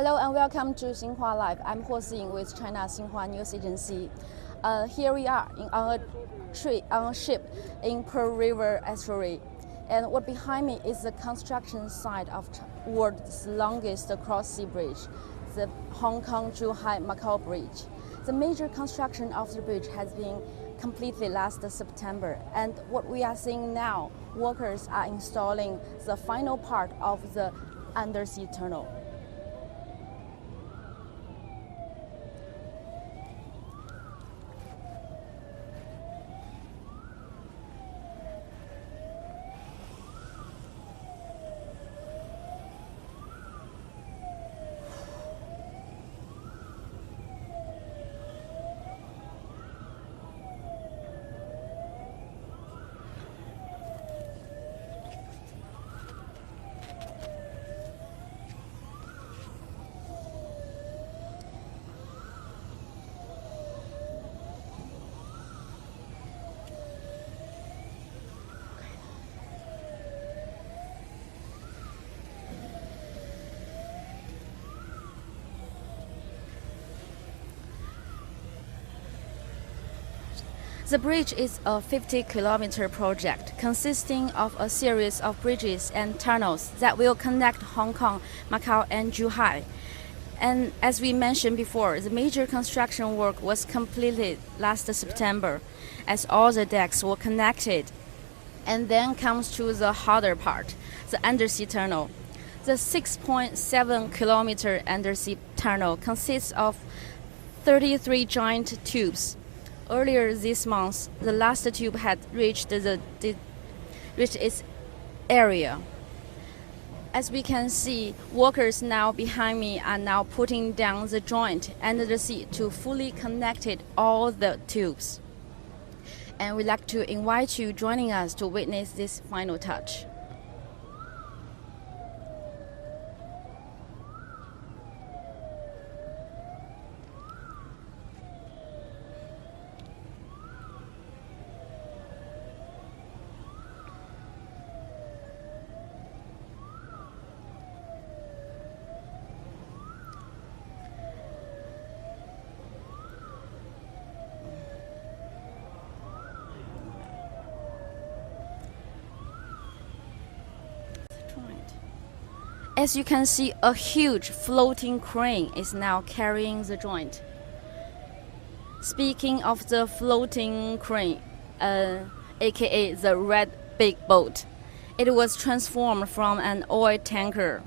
Hello and welcome to Xinhua Live. I'm Huo Xing with China Xinhua News Agency. Here we are on a ship in Pearl River estuary. And what behind me is the construction site of world's longest cross-sea bridge, the Hong Kong-Zhuhai Macao Bridge. The major construction of the bridge has been completed last September, and what we are seeing now, workers are installing the final part of the undersea tunnel. The bridge is a 50-kilometer project consisting of a series of bridges and tunnels that will connect Hong Kong, Macau, and Zhuhai. And as we mentioned before, the major construction work was completed last September as all the decks were connected. And then comes to the harder part, the undersea tunnel. The 6.7-kilometer undersea tunnel consists of 33 giant tubes. Earlier this month, the last tube had reached its area. As we can see, workers now behind me are now putting down the joint under the sea to fully connect all the tubes. And we'd like to invite you joining us to witness this final touch. As you can see, a huge floating crane is now carrying the joint. Speaking of the floating crane, aka the red big boat, it was transformed from an oil tanker.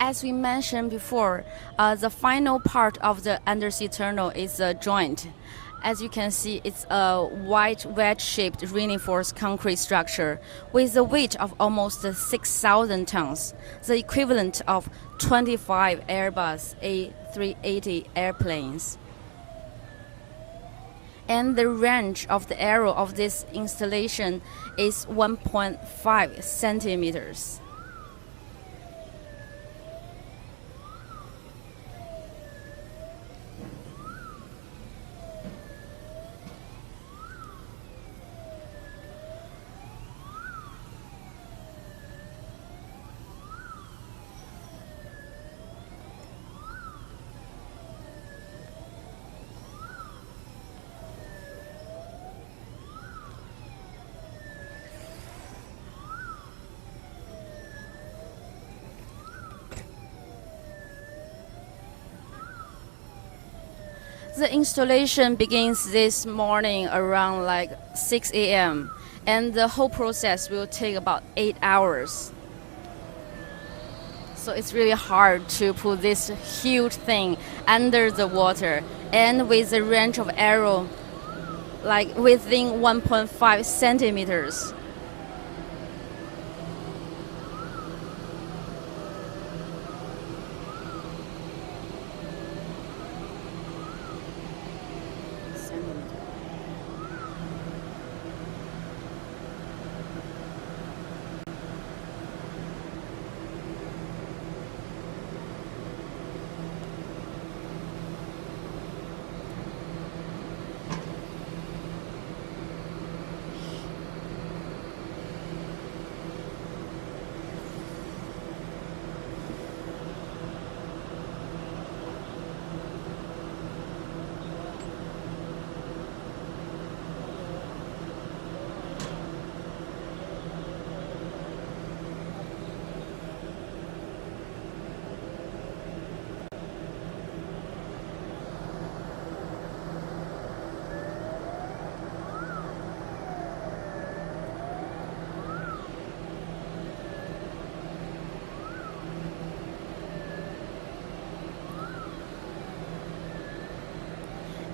As we mentioned before, the final part of the undersea tunnel is the joint. As you can see, it's a wide wedge-shaped reinforced concrete structure with a weight of almost 6,000 tons, the equivalent of 25 Airbus A380 airplanes. And the range of the arrow of this installation is 1.5 centimeters. The installation begins this morning around 6 a.m. and the whole process will take about 8 hours. So it's really hard to put this huge thing under the water, and with the range of arrow within 1.5 centimeters.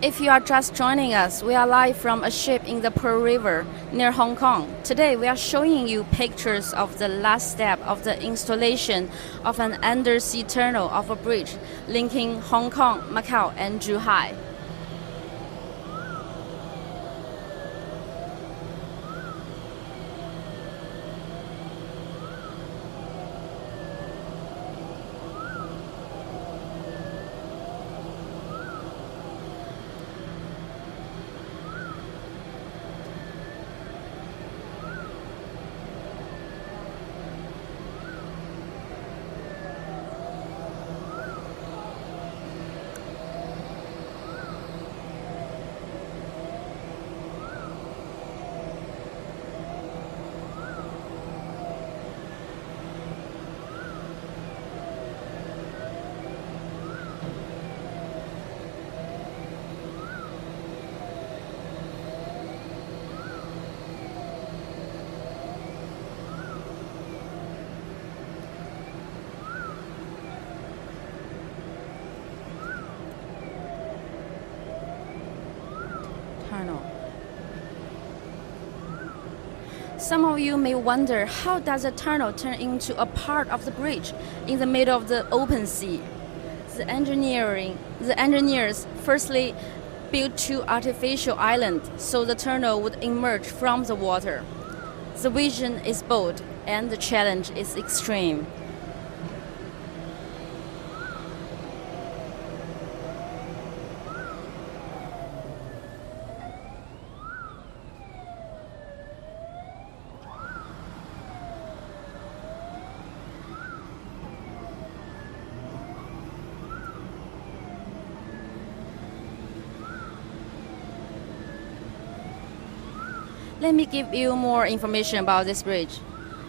If you are just joining us, we are live from a ship in the Pearl River near Hong Kong. Today we are showing you pictures of the last step of the installation of an undersea tunnel of a bridge linking Hong Kong, Macau and Zhuhai. Some of you may wonder, how does a tunnel turn into a part of the bridge in the middle of the open sea? The engineers firstly built two artificial islands so the tunnel would emerge from the water. The vision is bold and the challenge is extreme. Let me give you more information about this bridge.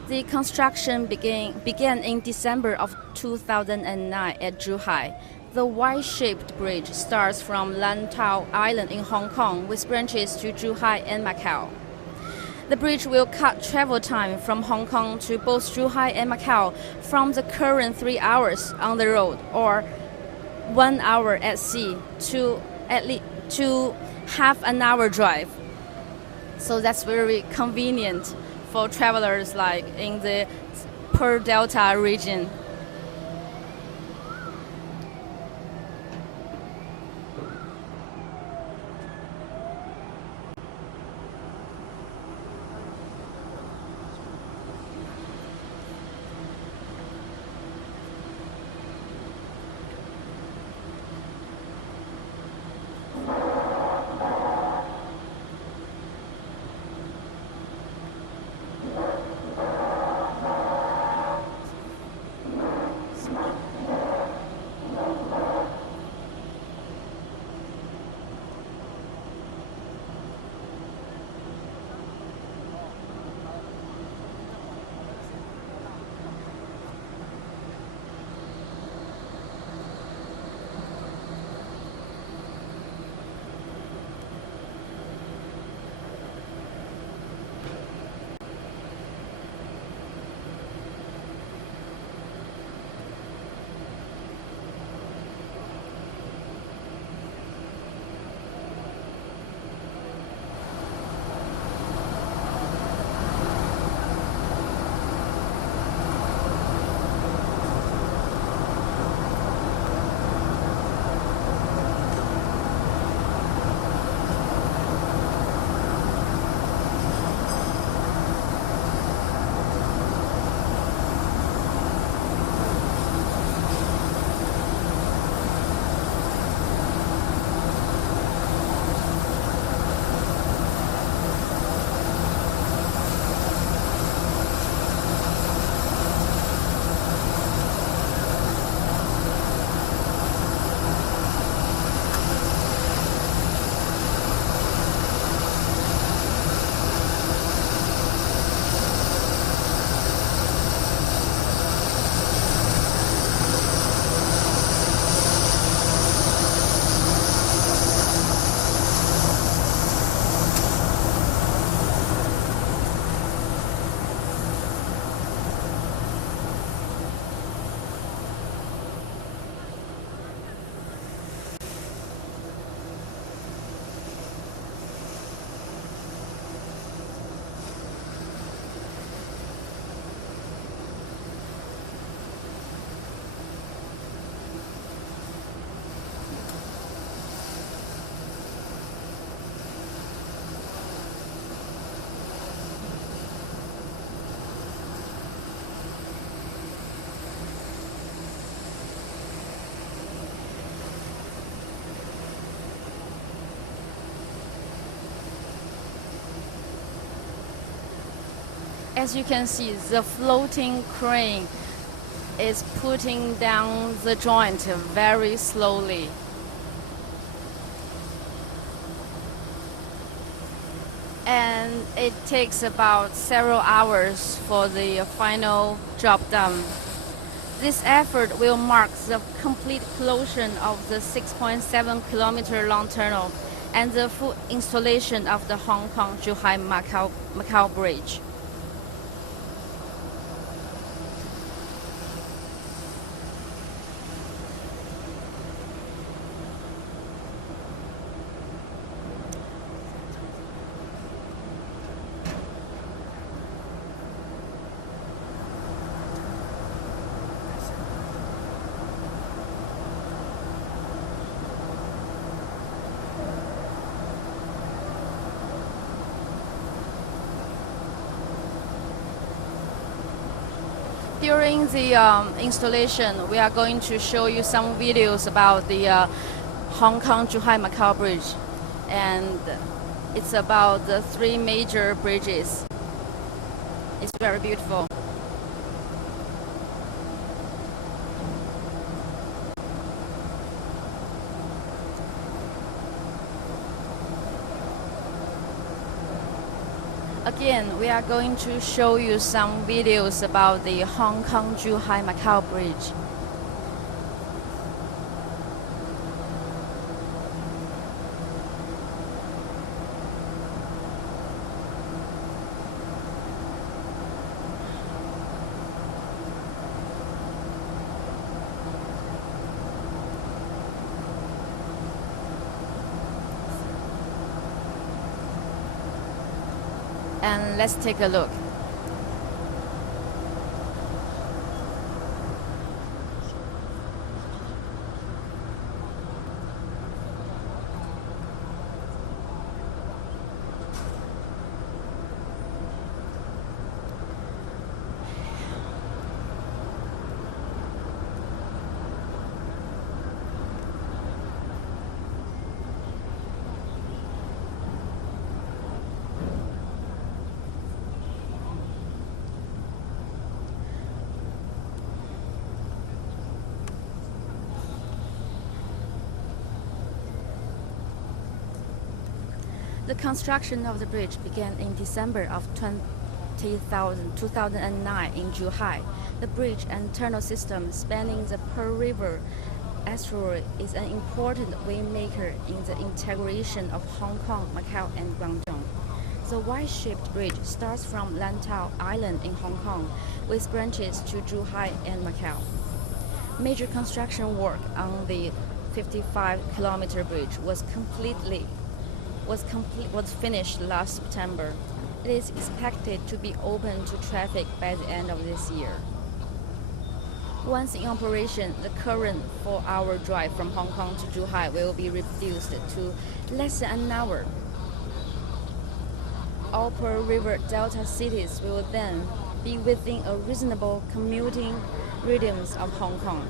The construction began in December of 2009 at Zhuhai. The Y-shaped bridge starts from Lantau Island in Hong Kong with branches to Zhuhai and Macao. The bridge will cut travel time from Hong Kong to both Zhuhai and Macao from the current 3 hours on the road or 1 hour at sea to half an hour drive. So that's very convenient for travelers like in the Pearl Delta region. As you can see, the floating crane is putting down the joint very slowly. And it takes about several hours for the final job done. This effort will mark the complete closure of the 6.7-kilometer long tunnel and the full installation of the Hong Kong Zhuhai Macao Bridge. During the installation, we are going to show you some videos about the Hong Kong Zhuhai Macao Bridge, and it's about the 3 major bridges. It's very beautiful. Again, we are going to show you some videos about the Hong Kong Zhuhai Macao Bridge. And let's take a look. The construction of the bridge began in December of 2009 in Zhuhai. The bridge and tunnel system spanning the Pearl River estuary is an important waymaker in the integration of Hong Kong, Macau, and Guangdong. The Y-shaped bridge starts from Lantau Island in Hong Kong, with branches to Zhuhai and Macau. Major construction work on the 55-kilometer bridge was finished last September. It is expected to be open to traffic by the end of this year. Once in operation, the current 4-hour drive from Hong Kong to Zhuhai will be reduced to less than an hour. All Pearl River Delta cities will then be within a reasonable commuting radius of Hong Kong.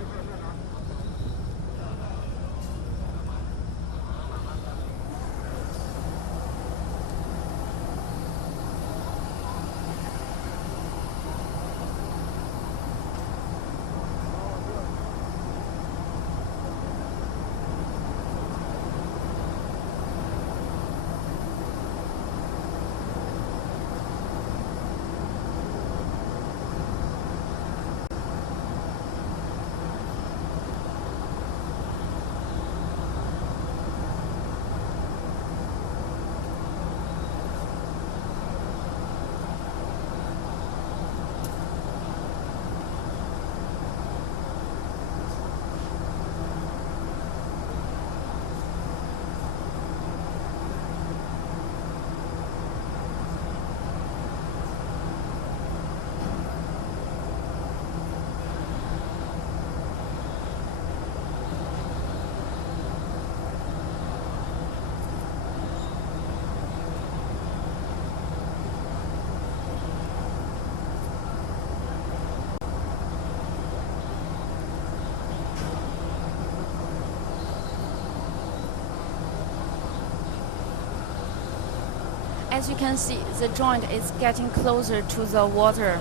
As you can see, the joint is getting closer to the water.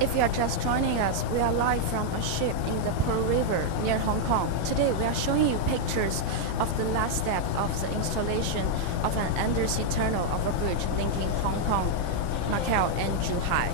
If you are just joining us, we are live from a ship in the Pearl River near Hong Kong. Today we are showing you pictures of the last step of the installation of an undersea tunnel of a bridge linking Hong Kong, Macao and Zhuhai.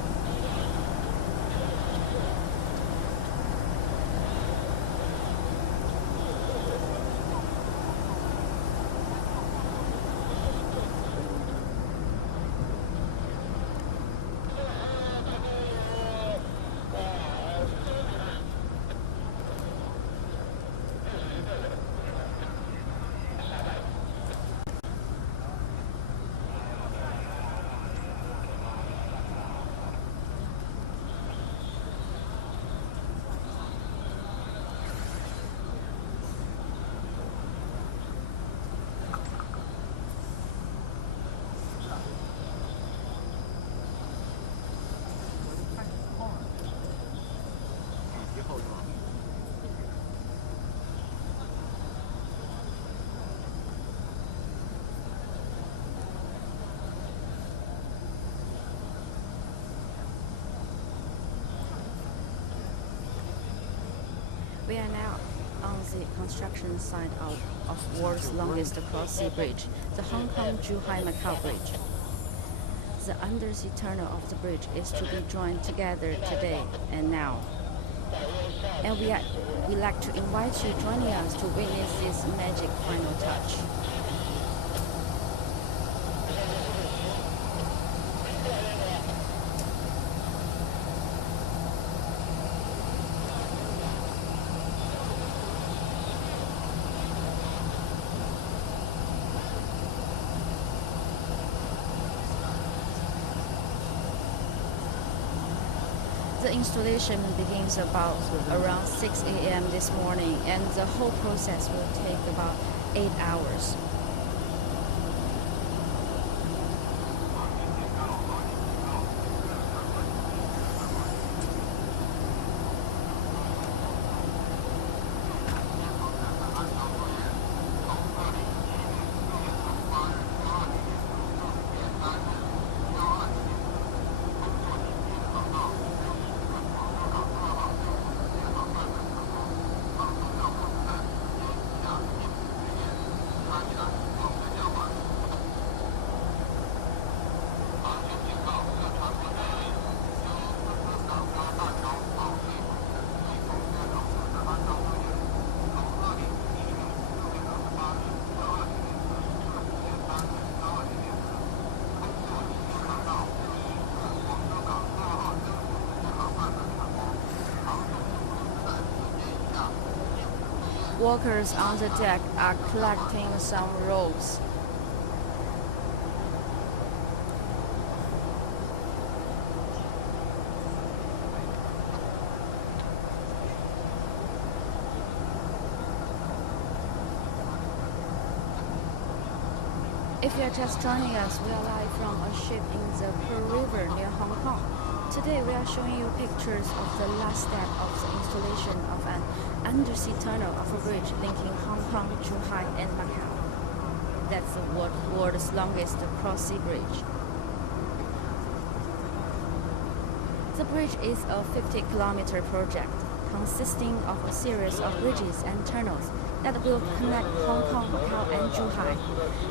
We are now on the construction site of world's longest cross-sea bridge, the Hong Kong-Zhuhai Macao Bridge. The undersea tunnel of the bridge is to be joined together today and now. And we'd like to invite you joining us to witness this magic final touch. The installation begins around 6 a.m. this morning, and the whole process will take about 8 hours. Workers on the deck are collecting some ropes. If you are just joining us, we are live from a ship in the Pearl River near Hong Kong. Today we are showing you pictures of the last step of the installation of an undersea tunnel of a bridge linking Hong Kong, Zhuhai and Macao. That's the world's longest cross-sea bridge. The bridge is a 50-kilometer project consisting of a series of bridges and tunnels that will connect Hong Kong, Macao and Zhuhai.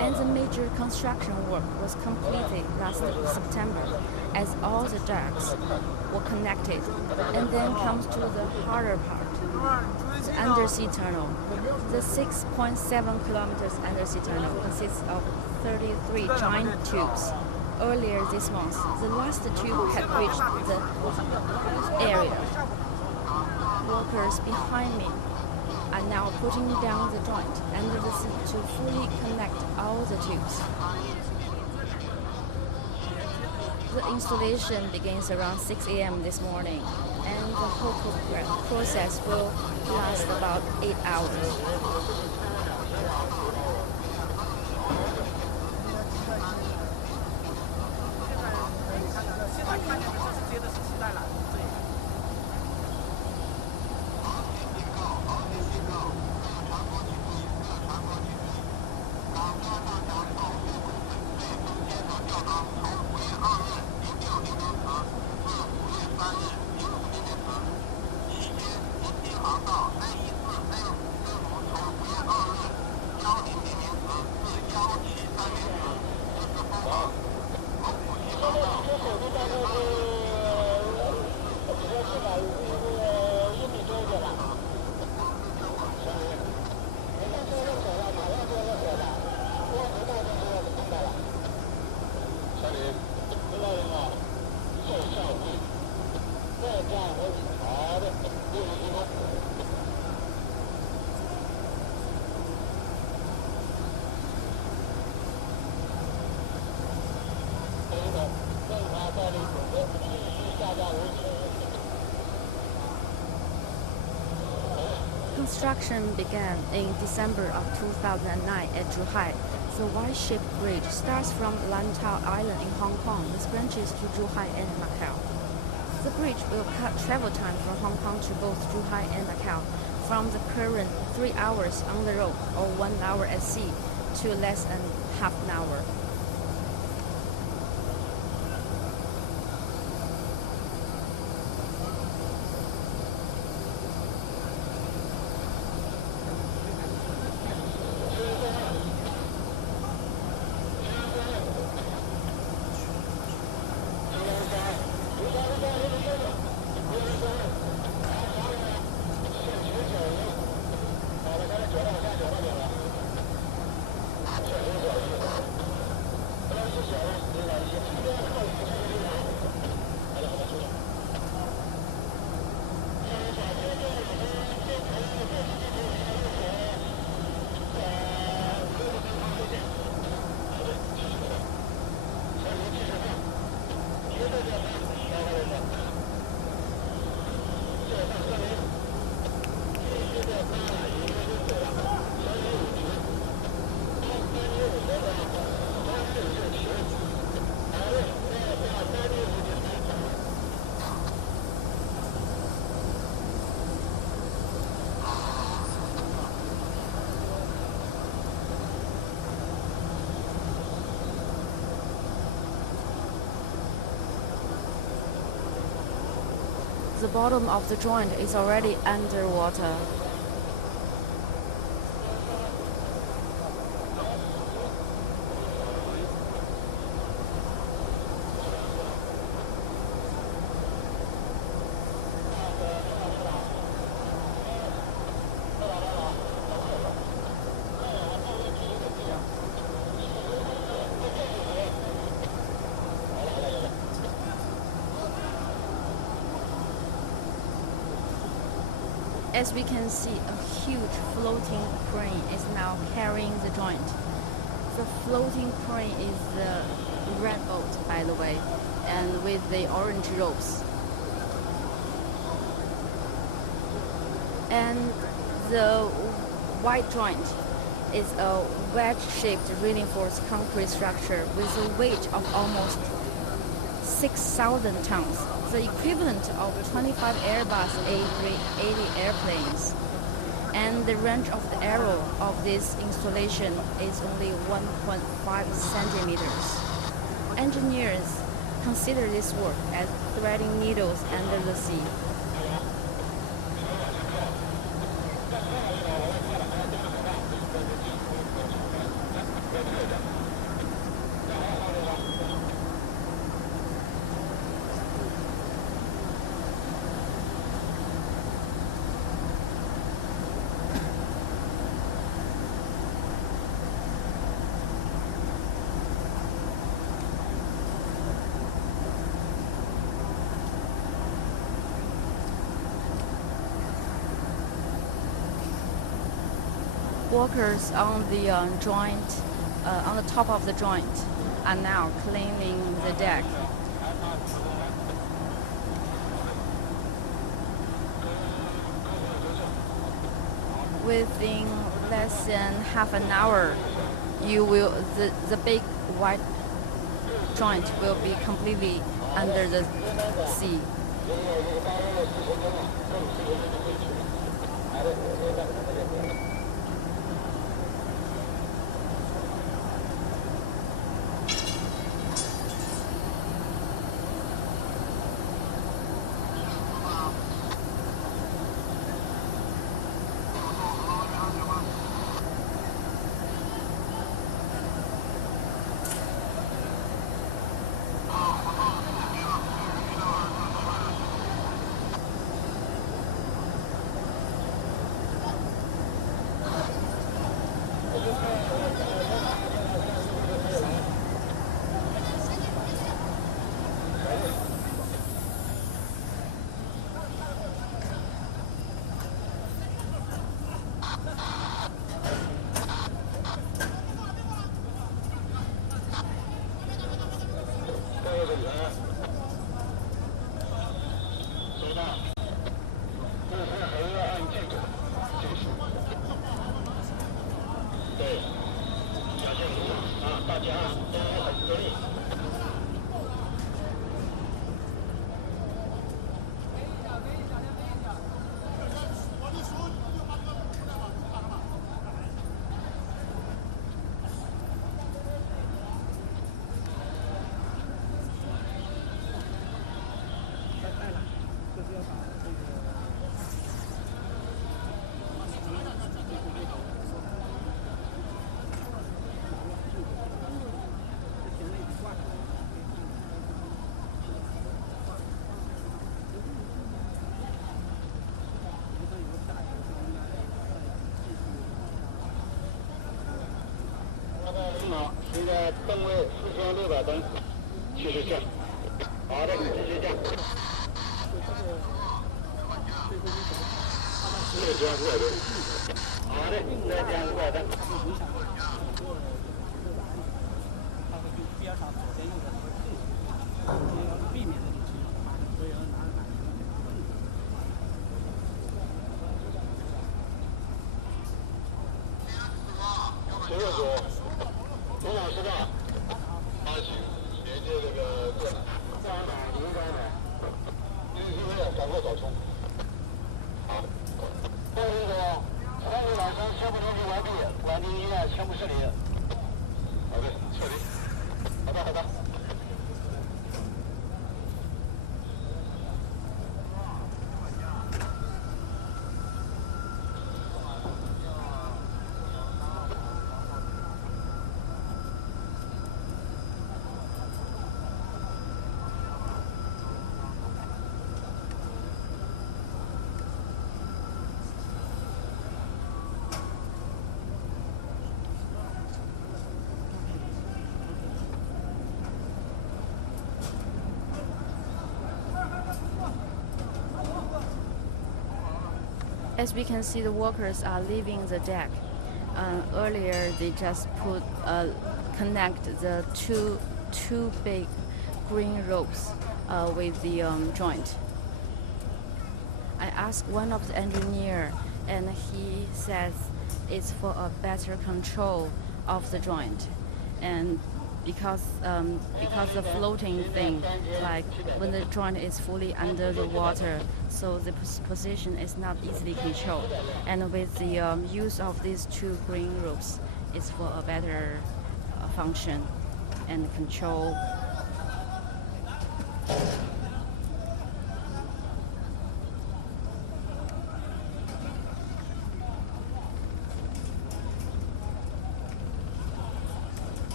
And the major construction work was completed last September as all the docks were connected. And then comes to the harder part, the undersea tunnel. The 6.7 kilometers undersea tunnel consists of 33 giant tubes. Earlier this month, the last tube had reached the area. Workers behind me are now putting down the joint under the sea to fully connect all the tubes. The installation begins around 6 a.m. this morning, and the whole process will last about 8 hours. Construction began in December of 2009 at Zhuhai. The Y-shaped bridge starts from Lantau Island in Hong Kong with branches to Zhuhai and Macao. The bridge will cut travel time from Hong Kong to both Zhuhai and Macao from the current 3 hours on the road or 1 hour at sea to less than half an hour. The bottom of the joint is already underwater. As we can see, a huge floating crane is now carrying the joint. The floating crane is the red boat, by the way, and with the orange ropes. And the white joint is a wedge-shaped reinforced concrete structure with a weight of almost 6,000 tons, the equivalent of 25 Airbus A380 airplanes. And the range of the arrow of this installation is only 1.5 centimeters. Engineers consider this work as threading needles under the sea. Workers on the joint, on the top of the joint, are now cleaning the deck. Within less than half an hour, the big white joint will be completely under the sea.现在吨位4600吨，继续降。好的，继续降。再降500吨。好的，再降500吨。东往10道，8起，连接这个坐板，上板、零杆板，因为少过少冲。好，动力组3名缆绳全部联系完毕，管定医院全部撤离。好的，撤离。好的，好的。As we can see, the workers are leaving the deck. Earlier, they just connect the two big green ropes with the joint. I asked one of the engineer, and he says it's for a better control of the joint, and because the floating thing, like when the joint is fully under the water, so the position is not easily controlled. And with the use of these two green ropes, it's for a better function and control.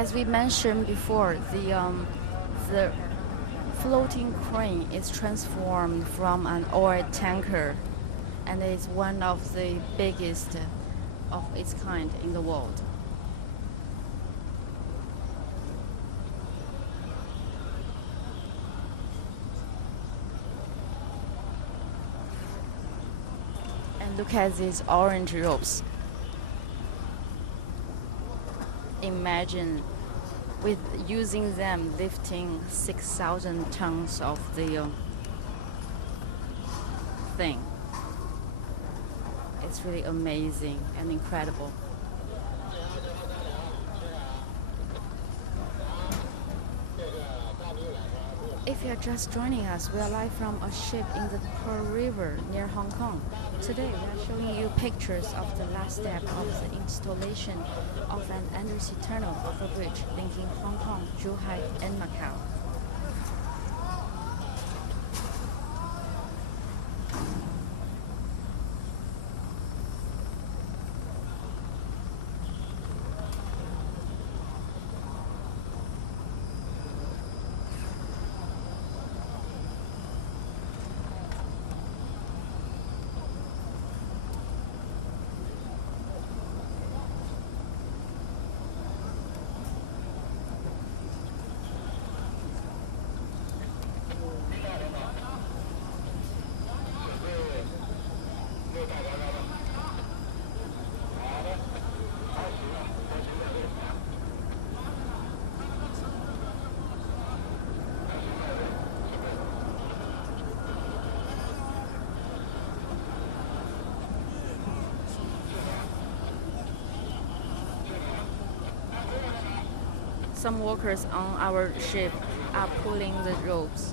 As we mentioned before, the floating crane is transformed from an oil tanker and is one of the biggest of its kind in the world. And look at these orange ropes. Imagine with using them lifting 6,000 tons of the thing. It's really amazing and incredible. If you're just joining us, we are live from a ship in the Pearl River near Hong Kong. Today we are showing you pictures of the last step of the installation of an undersea tunnel of a bridge linking Hong Kong, Zhuhai and Macao. Some workers on our ship are pulling the ropes.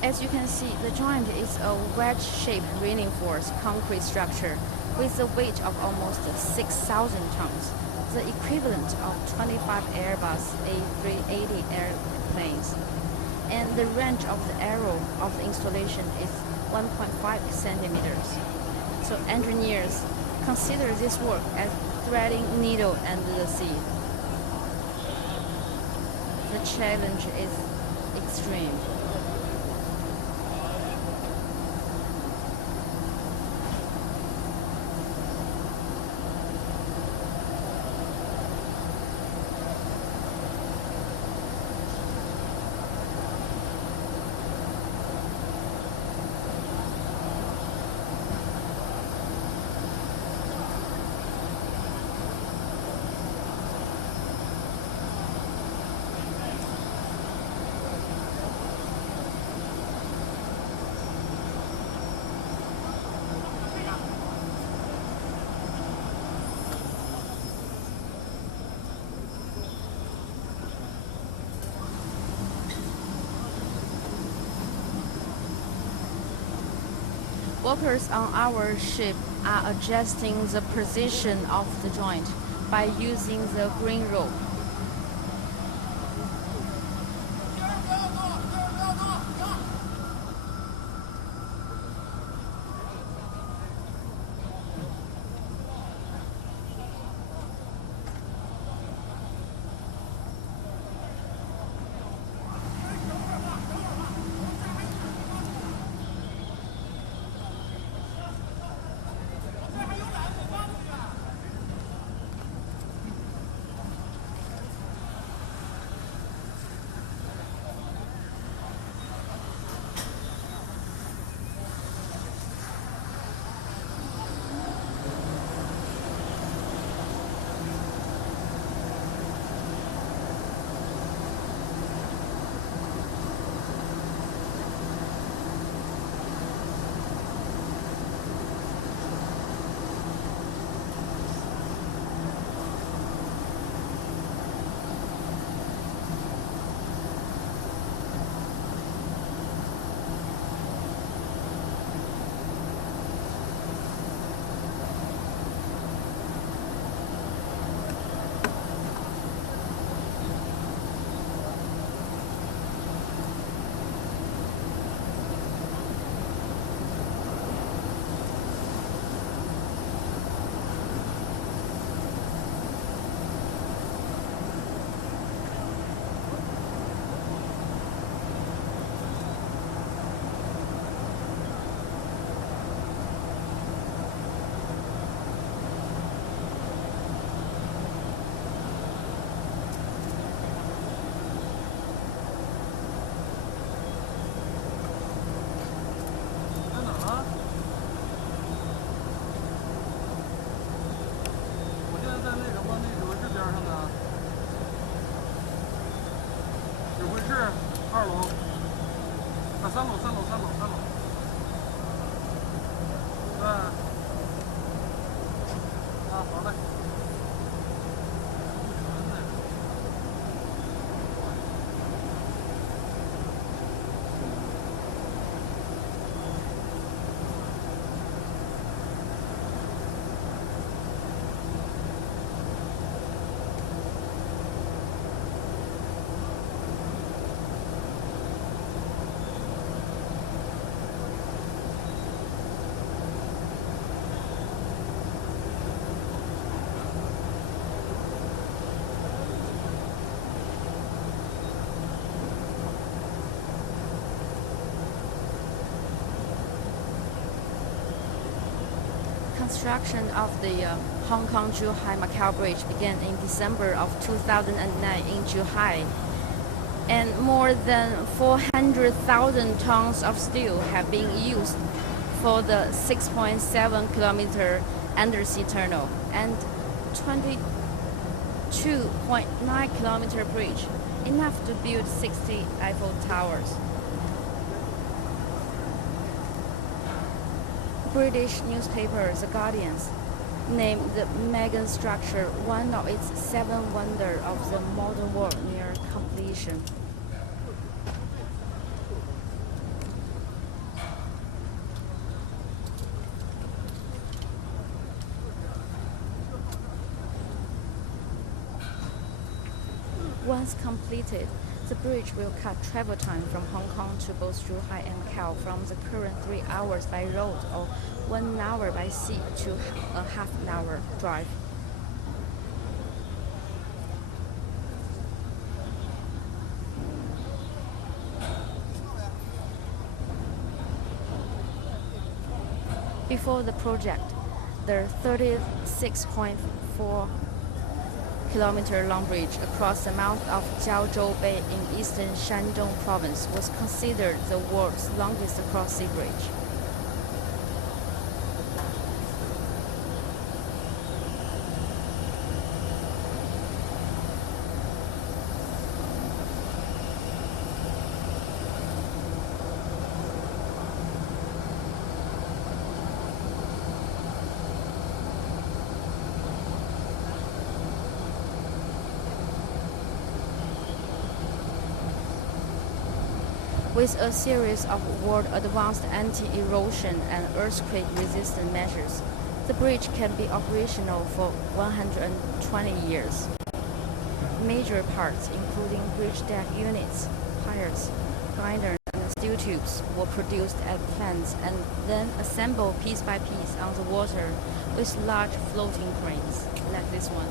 As you can see, the joint is a wedge-shaped reinforced concrete structure with a weight of almost 6,000 tons, the equivalent of 25 Airbus A380 airplanes. And the range of the arrow of the installation is 1.5 centimeters. So engineers consider this work as threading needle under the sea. The challenge is extreme. Workers on our ship are adjusting the position of the joint by using the green rope. 楼，啊3楼。对。啊，好嘞。Construction of the Hong Kong Zhuhai Macao Bridge began in December of 2009 in Zhuhai, and more than 400,000 tons of steel have been used for the 6.7 kilometer undersea tunnel and 22.9 kilometer bridge, enough to build 60 Eiffel Towers. British newspaper The Guardian named the mega structure one of its 7 wonders of the modern world near completion. Once completed, the bridge will cut travel time from Hong Kong to both Zhuhai and Macao from the current 3 hours by road or 1 hour by sea to a half-an-hour drive. Before the project, the 36.4 kilometer long bridge across the mouth of Jiaozhou Bay in eastern Shandong province was considered the world's longest cross-sea bridge. With a series of world-advanced anti-erosion and earthquake-resistant measures, the bridge can be operational for 120 years. Major parts, including bridge deck units, piers, grinders, and steel tubes, were produced at plants and then assembled piece by piece on the water with large floating cranes, like this one.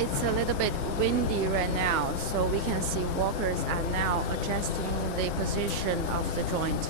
It's a little bit windy right now, so we can see walkers are now adjusting the position of the joint.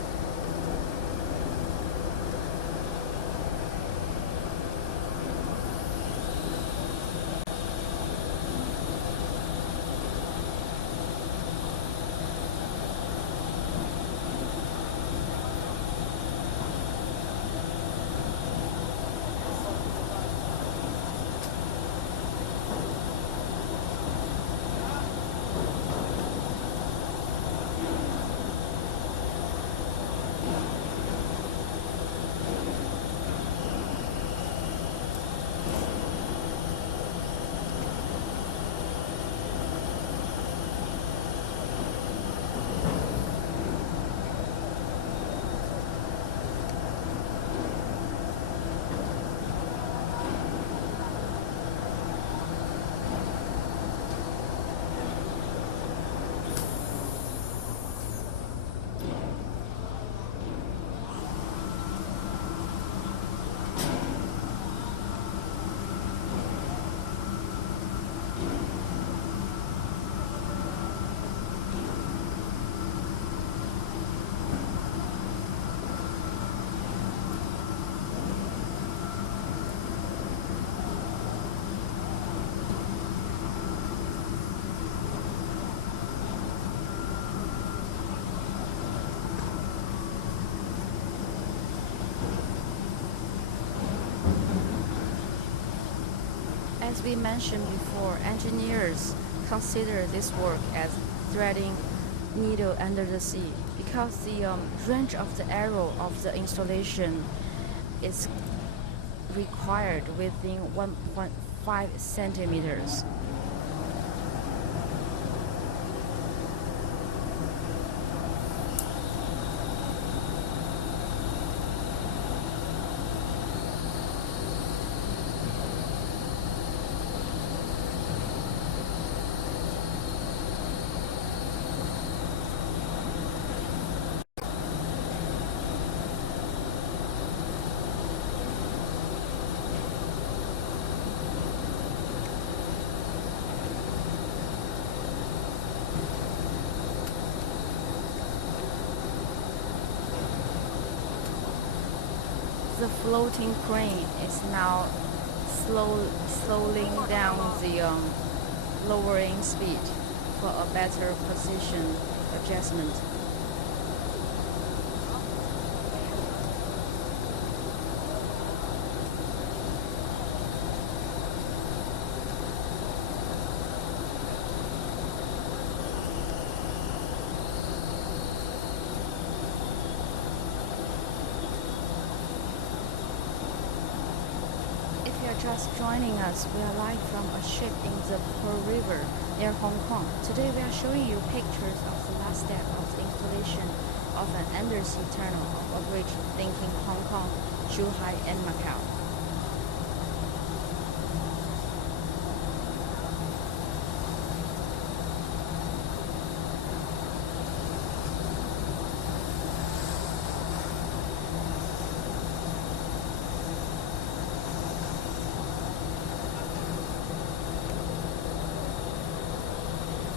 As we mentioned before, engineers consider this work as threading needle under the sea because the range of the arrow of the installation is required within 1.5 centimeters. The floating crane is now slowing down the lowering speed for a better position adjustment. Just joining us, we are live from a ship in the Pearl River near Hong Kong. Today we are showing you pictures of the last step of the installation of an undersea tunnel of a bridge linking Hong Kong, Zhuhai and Macao.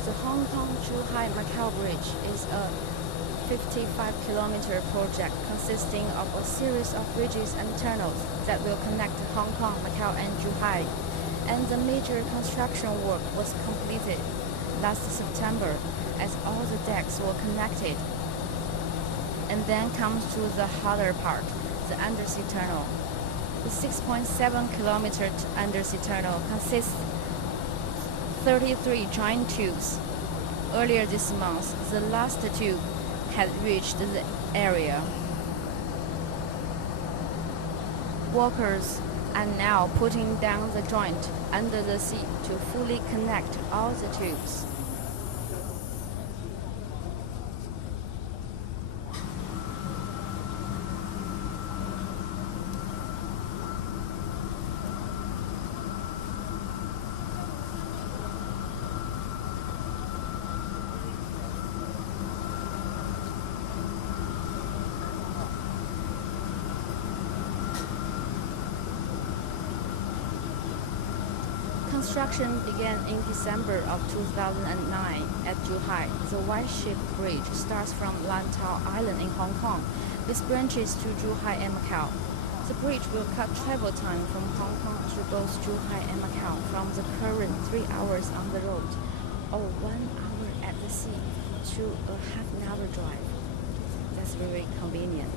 The Hong Kong-Zhuhai-Macao Bridge is a 55-kilometer project consisting of a series of bridges and tunnels that will connect Hong Kong, Macao and Zhuhai. And the major construction work was completed last September as all the decks were connected. And then comes to the harder part, the undersea tunnel. The 6.7-kilometer undersea tunnel consists 33 giant tubes. Earlier this month, the last tube had reached the area. Workers are now putting down the joint under the sea to fully connect all the tubes. Construction began in December of 2009 at Zhuhai. The White Ship Bridge starts from Lantau Island in Hong Kong. This branches to Zhuhai and Macao. The bridge will cut travel time from Hong Kong to both Zhuhai and Macao from the current 3 hours on the road or 1 hour at the sea to a half-an-hour drive. That's very convenient.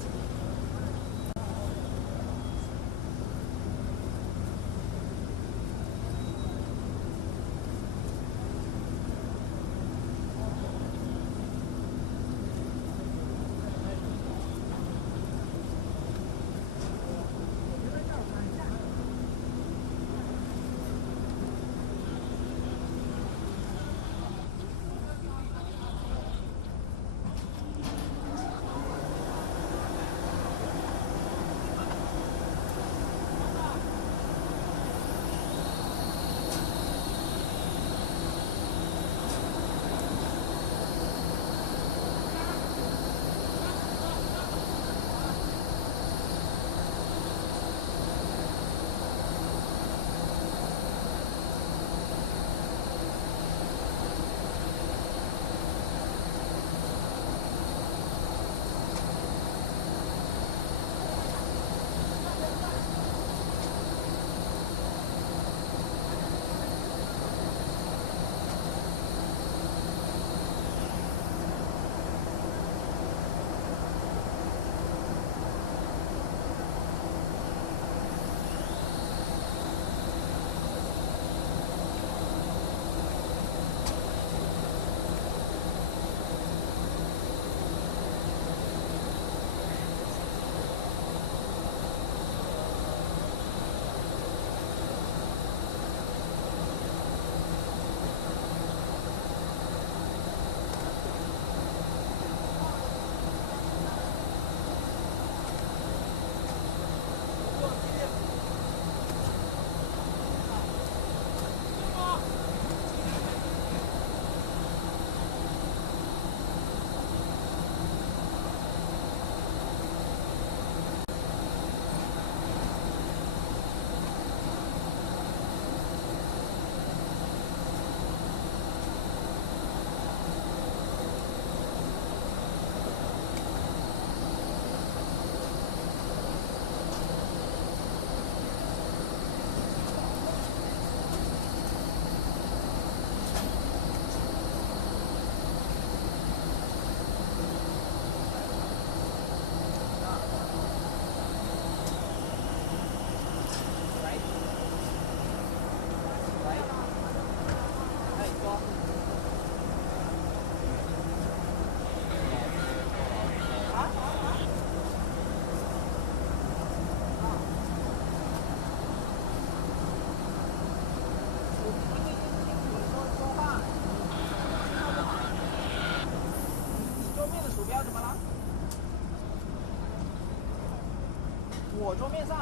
我桌面上。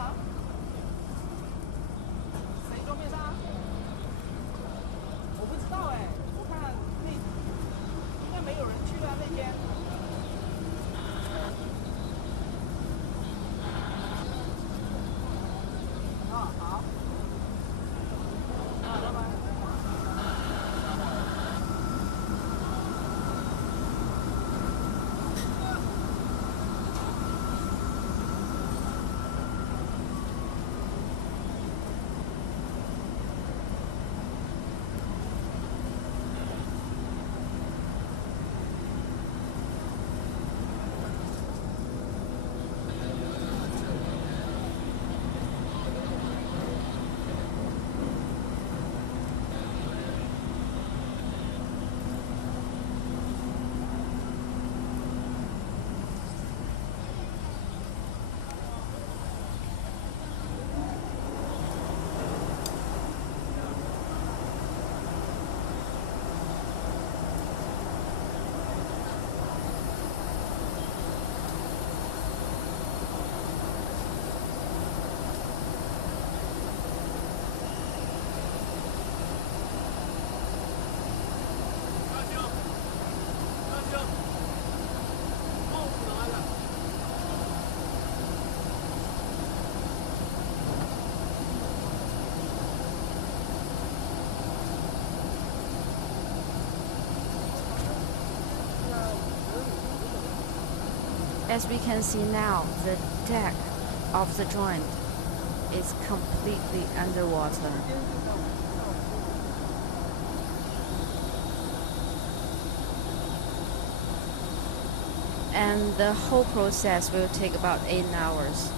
谁桌面上？我不知道哎，我看那应该没有人去啊那天。啊好。啊，拜拜。As we can see now, the deck of the joint is completely underwater. And the whole process will take about 8 hours.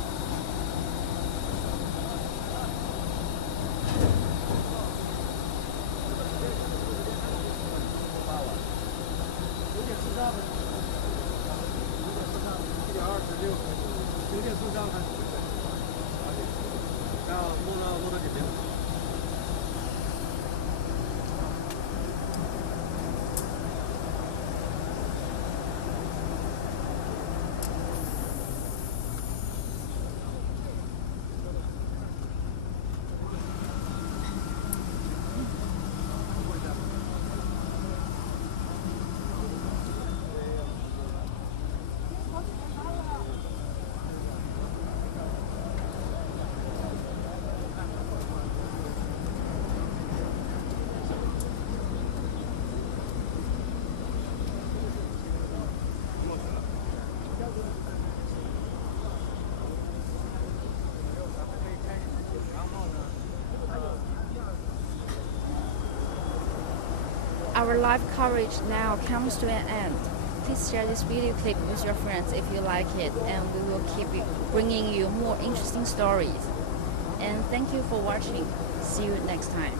Our live coverage now comes to an end. Please share this video clip with your friends if you like it, and we will keep bringing you more interesting stories. And thank you for watching. See you next time.